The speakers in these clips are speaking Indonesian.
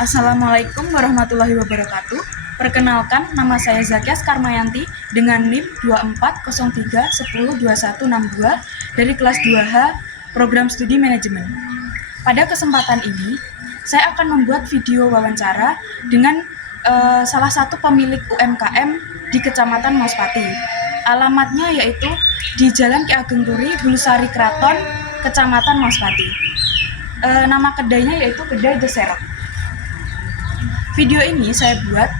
Assalamualaikum warahmatullahi wabarakatuh. Perkenalkan, nama saya Zakia Skarmayanti dengan NIM 2403102162 dari kelas 2H Program Studi Manajemen. Pada kesempatan ini, saya akan membuat video wawancara dengan salah satu pemilik UMKM di Kecamatan Maspati. Alamatnya yaitu di Jalan Ki Ageng Turi, Bulusari Kraton, Kecamatan Maspati. Nama kedainya yaitu Kedai The Serok. Video ini saya buat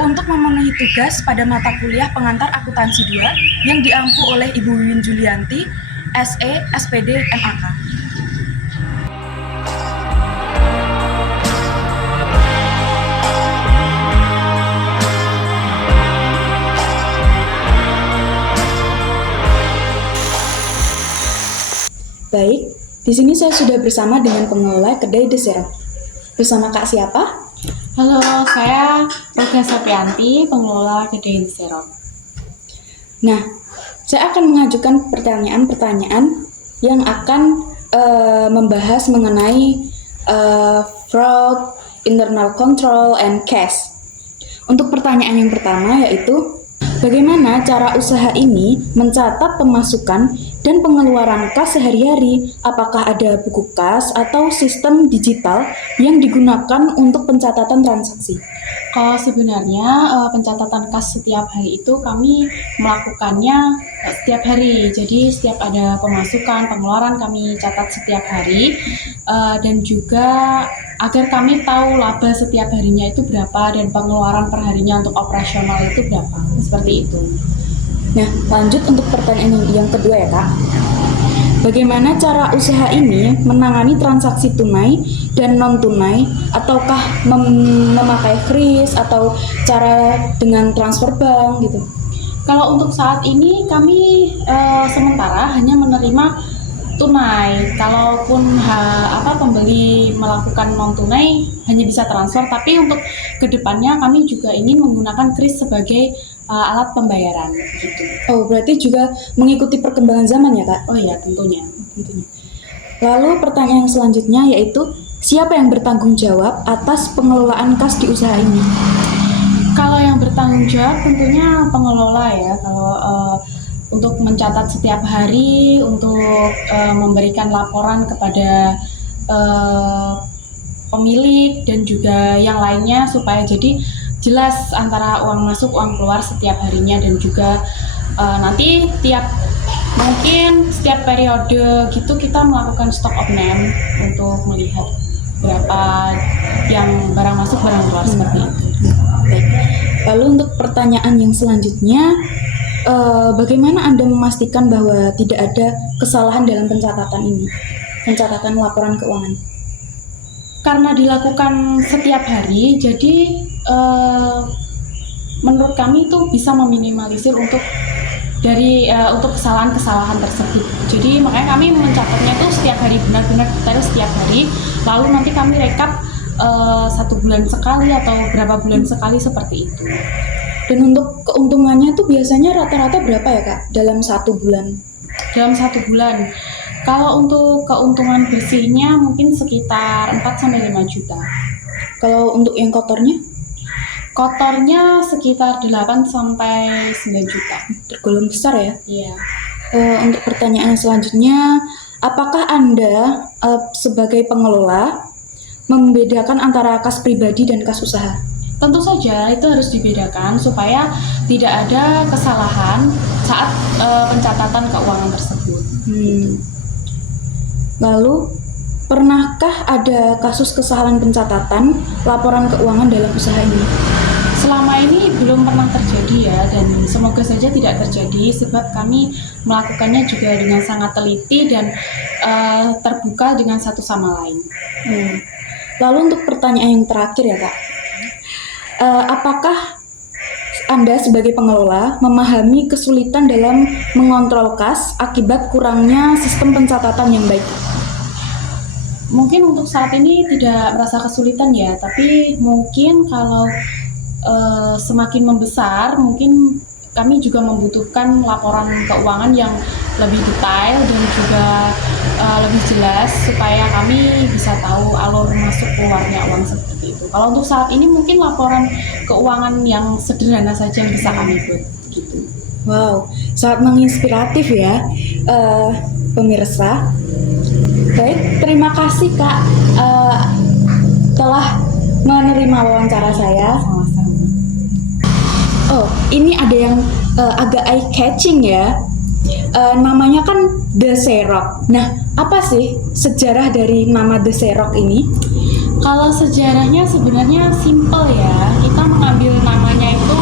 untuk memenuhi tugas pada mata kuliah pengantar akuntansi 2 yang diampu oleh Ibu Wiwin Julianti, SE, SPD, MAK. Baik, di sini saya sudah bersama dengan pengelola Kedai The Serok. Bersama Kak siapa? Halo, saya Roga Sapianti, pengelola Kedai The Serok. Nah, saya akan mengajukan pertanyaan-pertanyaan yang akan membahas mengenai fraud, internal control, and cash. Untuk pertanyaan yang pertama yaitu, bagaimana cara usaha ini mencatat pemasukan dan pengeluaran kas sehari-hari? Apakah ada buku kas atau sistem digital yang digunakan untuk pencatatan transaksi? Kalau sebenarnya pencatatan kas setiap hari itu kami melakukannya setiap hari. Jadi setiap ada pemasukan, pengeluaran kami catat setiap hari. Dan juga agar kami tahu laba setiap harinya itu berapa dan pengeluaran per harinya untuk operasional itu berapa. Seperti itu. Nah, lanjut untuk pertanyaan yang kedua ya Kak. Bagaimana cara usaha ini menangani transaksi tunai dan non-tunai, ataukah memakai kris atau cara dengan transfer bank gitu? Kalau untuk saat ini kami sementara hanya menerima tunai. Kalaupun pembeli melakukan non tunai hanya bisa transfer, tapi untuk kedepannya kami juga ingin menggunakan kris sebagai alat pembayaran gitu. Oh, berarti juga mengikuti perkembangan zaman ya Kak? Oh iya, tentunya. Lalu pertanyaan selanjutnya yaitu, siapa yang bertanggung jawab atas pengelolaan kas di usaha ini? Kalau yang bertanggung jawab tentunya pengelola ya. Kalau untuk mencatat setiap hari, untuk memberikan laporan kepada pemilik dan juga yang lainnya supaya jadi jelas antara uang masuk, uang keluar setiap harinya, dan juga nanti mungkin setiap periode gitu kita melakukan stock of name untuk melihat berapa yang barang masuk, barang keluar seperti itu. Baik. Lalu untuk pertanyaan yang selanjutnya, bagaimana Anda memastikan bahwa tidak ada kesalahan dalam pencatatan laporan keuangan? Karena dilakukan setiap hari, jadi menurut kami itu bisa meminimalisir untuk kesalahan-kesalahan tersebut. Jadi makanya kami mencatatnya itu setiap hari, benar-benar detail setiap hari. Lalu nanti kami rekap 1 bulan sekali atau berapa bulan sekali seperti itu. Dan untuk keuntungannya tuh biasanya rata-rata berapa ya Kak dalam 1 bulan? Dalam 1 bulan. Kalau untuk keuntungan bersihnya mungkin sekitar 4-5 juta. Kalau untuk yang kotornya? Kotornya sekitar 8-9 juta. Tergolong besar ya? Iya. Untuk pertanyaan selanjutnya, apakah Anda sebagai pengelola membedakan antara kas pribadi dan kas usaha? Tentu saja itu harus dibedakan supaya tidak ada kesalahan saat pencatatan keuangan tersebut. Lalu, pernahkah ada kasus kesalahan pencatatan laporan keuangan dalam usaha ini? Selama ini belum pernah terjadi ya, dan semoga saja tidak terjadi sebab kami melakukannya juga dengan sangat teliti dan terbuka dengan satu sama lain. Lalu untuk pertanyaan yang terakhir ya Kak, apakah Anda sebagai pengelola memahami kesulitan dalam mengontrol kas akibat kurangnya sistem pencatatan yang baik? Mungkin untuk saat ini tidak merasa kesulitan ya, tapi mungkin kalau semakin membesar, mungkin kami juga membutuhkan laporan keuangan yang lebih detail dan juga lebih jelas supaya kami bisa tahu alur masuk keluarnya uang seperti itu. Kalau untuk saat ini mungkin laporan keuangan yang sederhana saja yang bisa kami buat gitu. Wow, sangat menginspiratif ya, pemirsa. Baik, terima kasih Kak telah menerima wawancara saya. Sama-sama. Oh, ini ada yang agak eye catching ya. Namanya kan The Xerox. Nah, apa sih sejarah dari nama The Xerox ini? Kalau sejarahnya sebenarnya simple ya. Kita mengambil namanya itu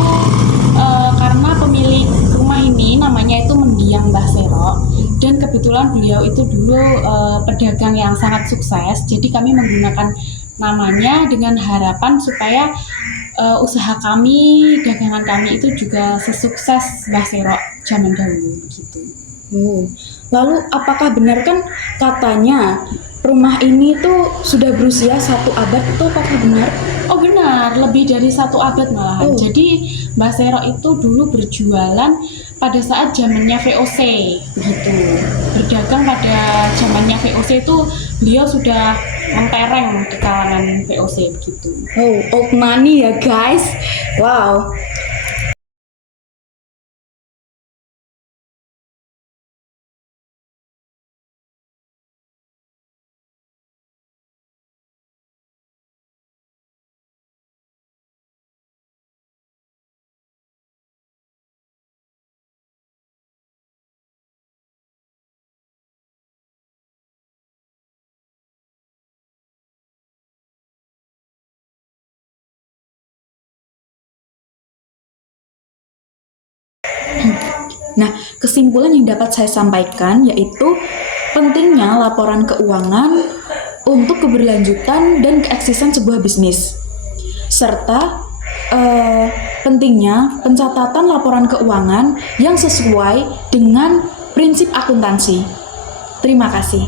karena pemilik rumah ini namanya itu mendiang Mbah Xerox, dan kebetulan beliau itu dulu pedagang yang sangat sukses. Jadi kami menggunakan namanya dengan harapan supaya usaha kami, dagangan kami itu juga sesukses Mbah Xerox zaman dahulu gitu. Lalu apakah benar kan katanya rumah ini tuh sudah berusia 1 abad, itu apakah benar? Oh benar, lebih dari 1 abad malahan. Oh. Jadi Mbah Xerox itu dulu berjualan pada saat zamannya VOC gitu. Berdagang pada zamannya VOC itu beliau sudah mentereng di kalangan VOC begitu. Oh, old money ya guys. Wow. Nah, kesimpulan yang dapat saya sampaikan yaitu pentingnya laporan keuangan untuk keberlanjutan dan keeksisan sebuah bisnis, serta pentingnya pencatatan laporan keuangan yang sesuai dengan prinsip akuntansi. Terima kasih.